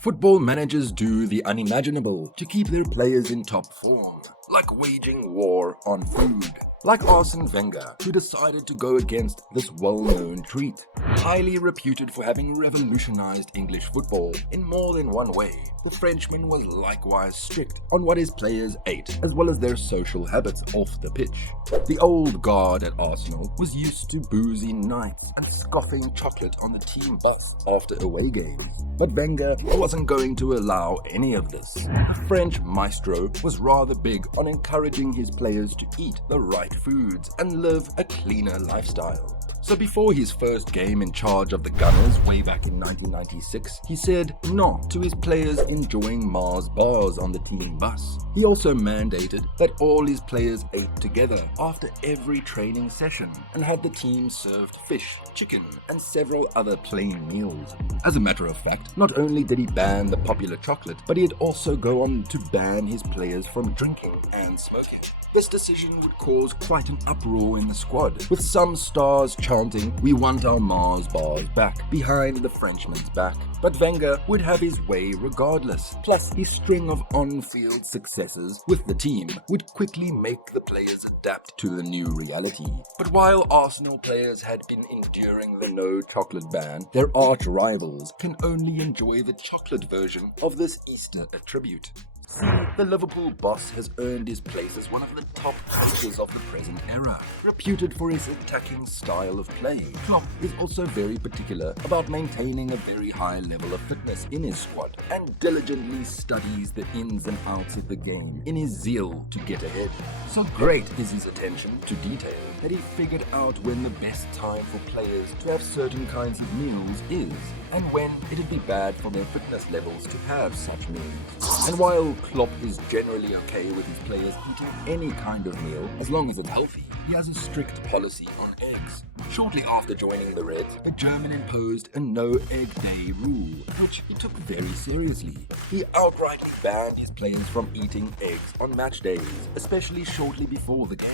Football managers do the unimaginable to keep their players in top form, like waging war on food. Like Arsene Wenger, who decided to go against this well-known treat. Highly reputed for having revolutionized English football in more than one way, the Frenchman was likewise strict on what his players ate, as well as their social habits off the pitch. The old guard at Arsenal was used to boozy nights and scoffing chocolate on the team bus after away games. But Wenger wasn't going to allow any of this. The French maestro was rather big on encouraging his players to eat the right foods and live a cleaner lifestyle. So before his first game in charge of the Gunners way back in 1996, he said no to his players enjoying Mars bars on the team bus. He also mandated that all his players ate together after every training session and had the team served fish, chicken, and several other plain meals. As a matter of fact, not only did he ban the popular chocolate, but he'd also go on to ban his players from drinking and smoking. This decision would cause quite an uproar in the squad, with some stars chanting, "We want our Mars bars back," behind the Frenchman's back. But Wenger would have his way regardless. Plus, his string of on-field successes with the team would quickly make the players adapt to the new reality. But while Arsenal players had been enduring the no chocolate ban, their arch rivals can only enjoy the chocolate version of this Easter attribute. See, the Liverpool boss has earned his place as one of the top coaches of the present era, reputed for his attacking style of play. Klopp is also very particular about maintaining a very high level of fitness in his squad and diligently studies the ins and outs of the game in his zeal to get ahead. So great is his attention to detail that he figured out when the best time for players to have certain kinds of meals is, and when it'd be bad for their fitness levels to have such meals. And while Klopp is generally okay with his players eating any kind of meal as long as it's healthy, he has a strict policy on eggs. Shortly after joining the Reds, the German imposed a no-egg day rule, which he took very seriously. He outrightly banned his players from eating eggs on match days, especially shortly before the game.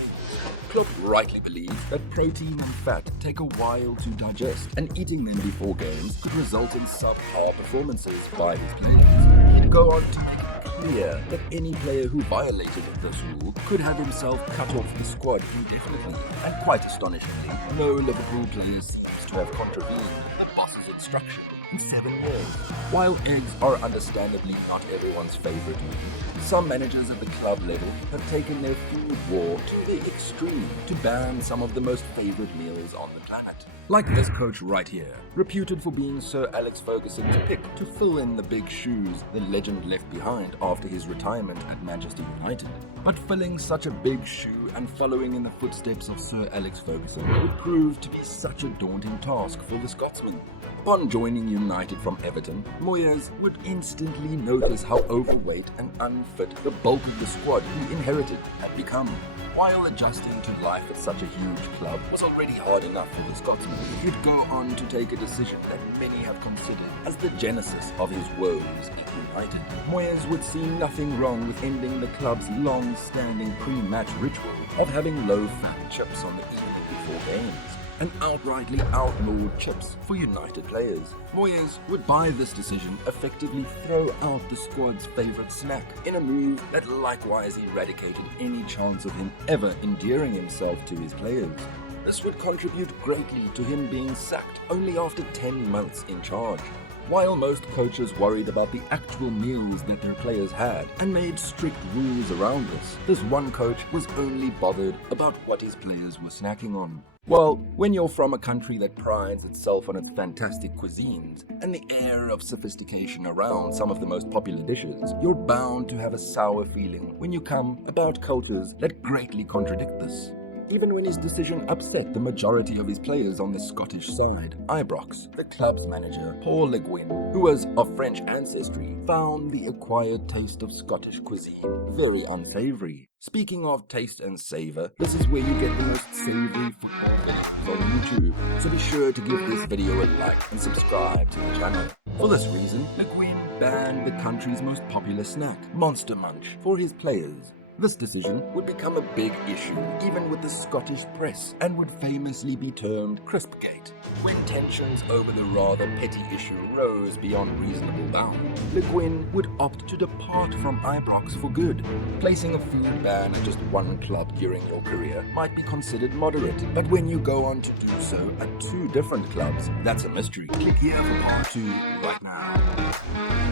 Klopp rightly believes that protein and fat take a while to digest, and eating them before games could result in subpar performances by his players. He'd go on to make it clear that any player who violated this rule could have himself cut off the squad indefinitely, and quite astonishingly, no Liverpool player seems to have contravened the boss's instruction in 7 years. While eggs are understandably not everyone's favourite meal, some managers at the club level have taken their food war to the extreme to ban some of the most favourite meals on the planet. Like this coach right here, reputed for being Sir Alex Ferguson's pick to fill in the big shoes the legend left behind after his retirement at Manchester United. But filling such a big shoe and following in the footsteps of Sir Alex Ferguson would prove to be such a daunting task for the Scotsman. Upon joining United from Everton, Moyes would instantly notice how overweight and unfit the bulk of the squad he inherited had become. While adjusting to life at such a huge club was already hard enough for the Scotsman, he'd go on to take a decision that many have considered as the genesis of his woes at United. Moyes would see nothing wrong with ending the club's long-standing pre-match ritual of having low-fat chips on the evening before games, and outrightly outlawed chips for United players. Moyes would by this decision effectively throw out the squad's favourite snack, in a move that likewise eradicated any chance of him ever endearing himself to his players. This would contribute greatly to him being sacked only after 10 months in charge. While most coaches worried about the actual meals that their players had and made strict rules around this one coach was only bothered about what his players were snacking on. Well, when you're from a country that prides itself on its fantastic cuisines and the air of sophistication around some of the most popular dishes, you're bound to have a sour feeling when you come about cultures that greatly contradict this. Even when his decision upset the majority of his players on the Scottish side, Ibrox, the club's manager, Paul Le Guin, who was of French ancestry, found the acquired taste of Scottish cuisine very unsavoury. Speaking of taste and savour, this is where you get the most savoury football videos on YouTube, so be sure to give this video a like and subscribe to the channel. For this reason, Le Guin banned the country's most popular snack, Monster Munch, for his players. This decision would become a big issue even with the Scottish press and would famously be termed Crispgate. When tensions over the rather petty issue rose beyond reasonable bounds, Le Guin would opt to depart from Ibrox for good. Placing a food ban at just one club during your career might be considered moderate, but when you go on to do so at 2 different clubs, that's a mystery. Click here for part 2 right now.